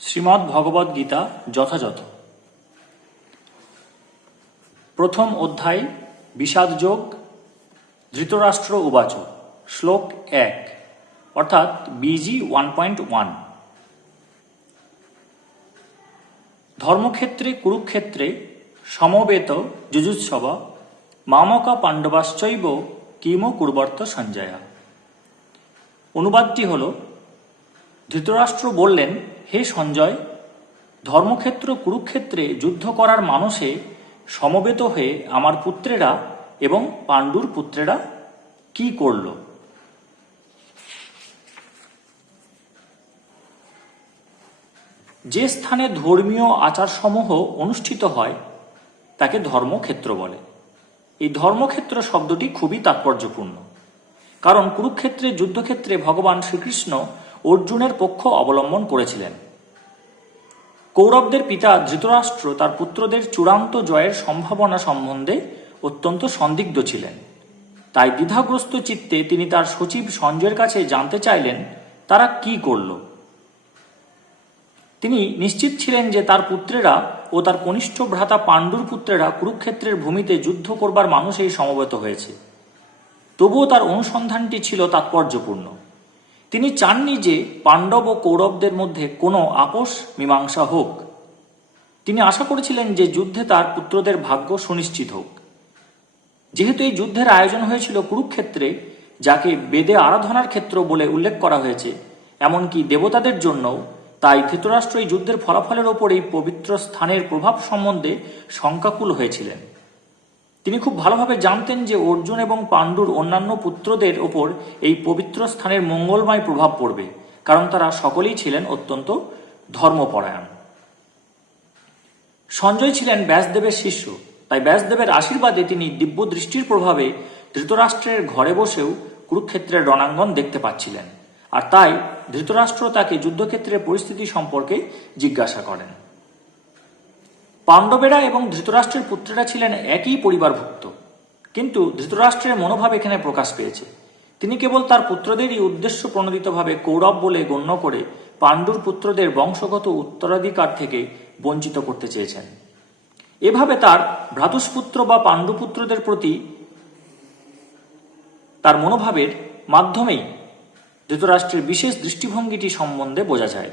শ্রীমদ্ ভগবদ্ গীতা যথাযথ। প্রথম অধ্যায় বিষাদযোগ। ধৃতরাষ্ট্র উবাচ। শ্লোক 1 অর্থাৎ BG 1.1। ধর্মক্ষেত্রে কুরুক্ষেত্রে সমবেত যুযুৎসব মামকা পাণ্ডবাশ্চৈব কিম কুর্বর্ত সঞ্জয়া। অনুবাদটি হল, ধৃতরাষ্ট্র বললেন, হে সঞ্জয়, ধর্মক্ষেত্র কুরুক্ষেত্রে যুদ্ধ করার মানসে সমবেত হয়ে আমার পুত্রেরা এবং পাণ্ডুর পুত্রেরা কি করল? যে স্থানে ধর্মীয় আচারসমূহ অনুষ্ঠিত হয় তাকে ধর্মক্ষেত্র বলে। এই ধর্মক্ষেত্র শব্দটি খুবই তাৎপর্যপূর্ণ, কারণ কুরুক্ষেত্রে যুদ্ধক্ষেত্রে ভগবান শ্রীকৃষ্ণ অর্জুনের পক্ষ অবলম্বন করেছিলেন। কৌরবদের পিতা ধৃতরাষ্ট্র তার পুত্রদের চূড়ান্ত জয়ের সম্ভাবনা সম্বন্ধে অত্যন্ত সন্দিগ্ধ ছিলেন। তাই দ্বিধাগ্রস্ত চিত্তে তিনি তার সচিব সঞ্জয়ের কাছে জানতে চাইলেন তারা কি করল। তিনি নিশ্চিত ছিলেন যে তার পুত্রেরা ও তার কনিষ্ঠ ভ্রাতা পাণ্ডুর পুত্রেরা কুরুক্ষেত্রের ভূমিতে যুদ্ধ করবার মানুষেই সমবেত হয়েছে। তবুও তার অনুসন্ধানটি ছিল তাৎপর্যপূর্ণ। তিনি চাননি যে পাণ্ডব ও কৌরবদের মধ্যে কোনো আপোষ মীমাংসা হোক। তিনি আশা করেছিলেন যে যুদ্ধে তার পুত্রদের ভাগ্য সুনিশ্চিত হোক। যেহেতু এই যুদ্ধের আয়োজন হয়েছিল কুরুক্ষেত্রে, যাকে বেদে আরাধনার ক্ষেত্র বলে উল্লেখ করা হয়েছে, এমনকি দেবতাদের জন্যও, তাই ধৃতরাষ্ট্র এই যুদ্ধের ফলাফলের ওপর এই পবিত্র স্থানের প্রভাব সম্বন্ধে শঙ্কাকুল হয়েছিলেন। তিনি খুব ভালোভাবে জানতেন যে অর্জুন এবং পাণ্ডুর অন্যান্য পুত্রদের ওপর এই পবিত্র স্থানের মঙ্গলময় প্রভাব পড়বে, কারণ তারা সকলেই ছিলেন অত্যন্ত ধর্মপরায়ণ। সঞ্জয় ছিলেন ব্যাসদেবের শিষ্য, তাই ব্যাসদেবের আশীর্বাদে তিনি দিব্য দৃষ্টির প্রভাবে ধৃতরাষ্ট্রের ঘরে বসেও কুরুক্ষেত্রের রণাঙ্গন দেখতে পাচ্ছিলেন, আর তাই ধৃতরাষ্ট্র তাকে যুদ্ধক্ষেত্রের পরিস্থিতি সম্পর্কে জিজ্ঞাসা করেন। পাণ্ডবেরা এবং ধৃতরাষ্ট্রের পুত্রেরা ছিলেন একই পরিবারভুক্ত, কিন্তু ধৃতরাষ্ট্রের মনোভাব এখানে প্রকাশ পেয়েছে। তিনি কেবল তার পুত্রদেরই উদ্দেশ্য প্রণোদিতভাবে কৌরব বলে গণ্য করে পাণ্ডুর পুত্রদের বংশগত উত্তরাধিকার থেকে বঞ্চিত করতে চেয়েছেন। এভাবে তার ভ্রাতুষ্পুত্র বা পাণ্ডুপুত্রদের প্রতি তার মনোভাবের মাধ্যমেই ধৃতরাষ্ট্রের বিশেষ দৃষ্টিভঙ্গিটি সম্বন্ধে বোঝা যায়।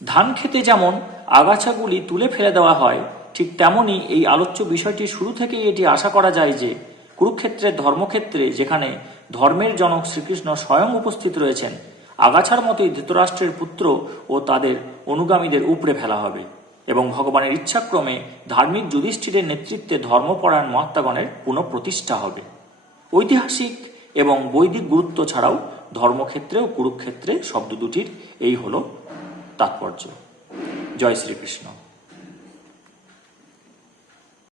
ধান খেতে যেমন আগাছাগুলি তুলে ফেলে দেওয়া হয়, ঠিক তেমনি এই আলোচ্য বিষয়টি শুরু থেকেই এটি আশা করা যায় যে কুরুক্ষেত্রের ধর্মক্ষেত্রে, যেখানে ধর্মের জনক শ্রীকৃষ্ণ স্বয়ং উপস্থিত রয়েছেন, আগাছার মতোই ধৃতরাষ্ট্রের পুত্র ও তাদের অনুগামীদের উপড়ে ফেলা হবে এবং ভগবানের ইচ্ছাক্রমে ধার্মিক যুধিষ্ঠিরের নেতৃত্বে ধর্মপরায়ণ মহাত্মাগণের পুনঃপ্রতিষ্ঠা হবে। ঐতিহাসিক এবং বৈদিক গুরুত্ব ছাড়াও ধর্মক্ষেত্রে ও কুরুক্ষেত্রে শব্দ দুটির এই হল তাৎপর্য। জয় শ্রীকৃষ্ণ।